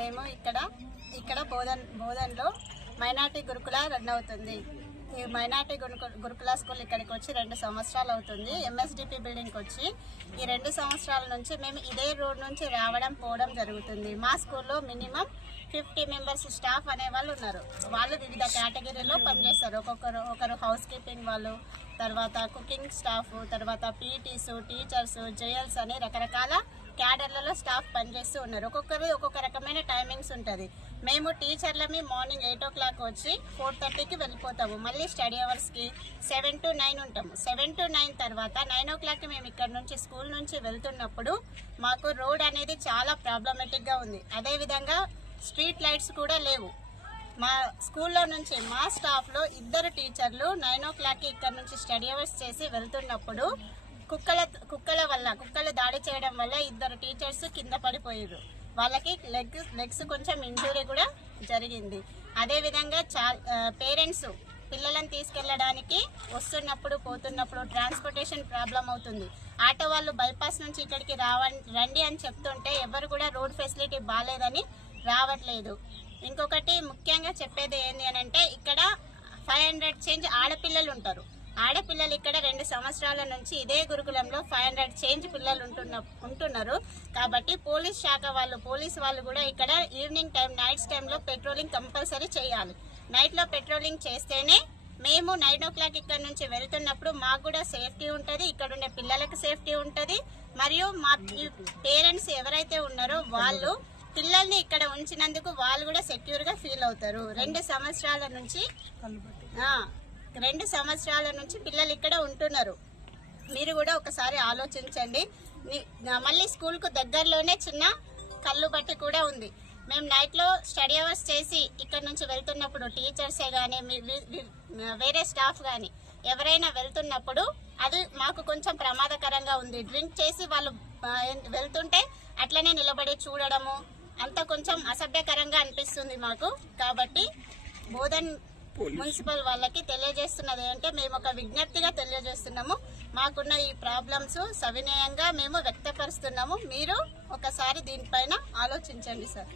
మేము ఇక్కడ బోధన్లో మైనార్టీ గురుకుల రన్ అవుతుంది. ఈ మైనార్టీ గురుకుల స్కూల్ ఇక్కడికి వచ్చి 2 సంవత్సరాలు అవుతుంది. MSDP బిల్డింగ్కి వచ్చి ఈ 2 సంవత్సరాల నుంచి మేము ఇదే రోడ్ నుంచి రావడం పోవడం జరుగుతుంది. మా స్కూల్లో మినిమం 50 మెంబర్స్ స్టాఫ్ అనే వాళ్ళు ఉన్నారు. వాళ్ళు వివిధ కేటగిరీలో పనిచేస్తారు. ఒకరు హౌస్ కీపింగ్ వాళ్ళు, తర్వాత కుకింగ్ స్టాఫ్, తర్వాత పీటీస్, టీచర్స్, జేఎల్స్ అని రకరకాల క్యాడర్లలో స్టాఫ్ పనిచేస్తూ ఉన్నారు. ఒక్కొక్క రకమైన టైమింగ్స్ ఉంటుంది. మేము టీచర్లమి మార్నింగ్ 8 o'clock వచ్చి 4:30కి వెళ్ళిపోతాము. మళ్ళీ స్టడీ అవర్స్కి 7 to 9 ఉంటాము. 7 to 9 తర్వాత 9 o'clockకి మేము ఇక్కడ నుంచి స్కూల్ నుంచి వెళ్తున్నప్పుడు మాకు రోడ్ అనేది చాలా ప్రాబ్లమేటిక్గా ఉంది. అదేవిధంగా స్ట్రీట్ లైట్స్ కూడా లేవు. మా స్కూల్లో నుంచి మా స్టాఫ్లో 2 టీచర్లు 9 o'clockకి ఇక్కడ నుంచి స్టడీ అవర్స్ చేసి వెళ్తున్నప్పుడు కుక్కలు దాడి చేయడం వల్ల 2 టీచర్స్ కింద పడిపోయారు. వాళ్ళకి లెగ్స్ కొంచెం ఇంజురీ కూడా జరిగింది. అదేవిధంగా పేరెంట్స్ పిల్లలను తీసుకెళ్లడానికి వస్తున్నప్పుడు పోతున్నప్పుడు ట్రాన్స్పోర్టేషన్ ప్రాబ్లం అవుతుంది. ఆటో వాళ్ళు బైపాస్ నుంచి ఇక్కడికి రండి అని చెప్తుంటే ఎవరు కూడా రోడ్ ఫెసిలిటీ బాగాలేదని రావట్లేదు. ఇంకొకటి ముఖ్యంగా చెప్పేది ఏంటి అని అంటే ఇక్కడ 500 చేంజ్ ఆడపిల్లలు ఉంటారు. ఆడపిల్లలు ఇక్కడ 2 సంవత్సరాల నుంచి ఇదే గురుకులంలో 500 చేంజ్ పిల్లలు ఉంటున్నారు. కాబట్టి పోలీస్ వాళ్ళు కూడా ఇక్కడ ఈవినింగ్ టైం నైట్స్ టైంలో పెట్రోలింగ్ కంపల్సరీ చేయాలి. నైట్ లో పెట్రోలింగ్ చేస్తేనే మేము 9 o'clock ఇక్కడ నుంచి వెళ్తున్నప్పుడు మాకు కూడా సేఫ్టీ ఉంటుంది, ఇక్కడ ఉండే పిల్లలకు సేఫ్టీ ఉంటుంది. మరియు మా పేరెంట్స్ ఎవరైతే ఉన్నారో వాళ్ళు పిల్లల్ని ఇక్కడ ఉంచినందుకు వాళ్ళు కూడా సెక్యూర్ గా ఫీల్ అవుతారు. 2 సంవత్సరాల నుంచి పిల్లలు ఇక్కడ ఉంటున్నారు. మీరు కూడా ఒకసారి ఆలోచించండి. మళ్ళీ స్కూల్ కు దగ్గరలోనే చిన్న కల్లు బట్టి కూడా ఉంది. మేము నైట్ లో స్టడీ అవర్స్ చేసి ఇక్కడ నుంచి వెళ్తున్నప్పుడు టీచర్సే గానీ వేరే స్టాఫ్ గానీ ఎవరైనా వెళ్తున్నప్పుడు అది మాకు కొంచెం ప్రమాదకరంగా ఉంది. డ్రింక్ చేసి వాళ్ళు వెళ్తుంటే అట్లనే నిలబడి చూడడము అంత కొంచెం అసభ్యకరంగా అనిపిస్తుంది మాకు. కాబట్టి బోధన్ మున్సిపల్ వాళ్ళకి తెలియజేస్తున్నది అంటే మేము ఒక విజ్ఞప్తిగా తెలియజేస్తున్నాము. మాకున్న ఈ ప్రాబ్లమ్స్ సవినయంగా మేము వ్యక్తపరుస్తున్నాము. మీరు ఒకసారి దీనిపైన ఆలోచించండి సార్.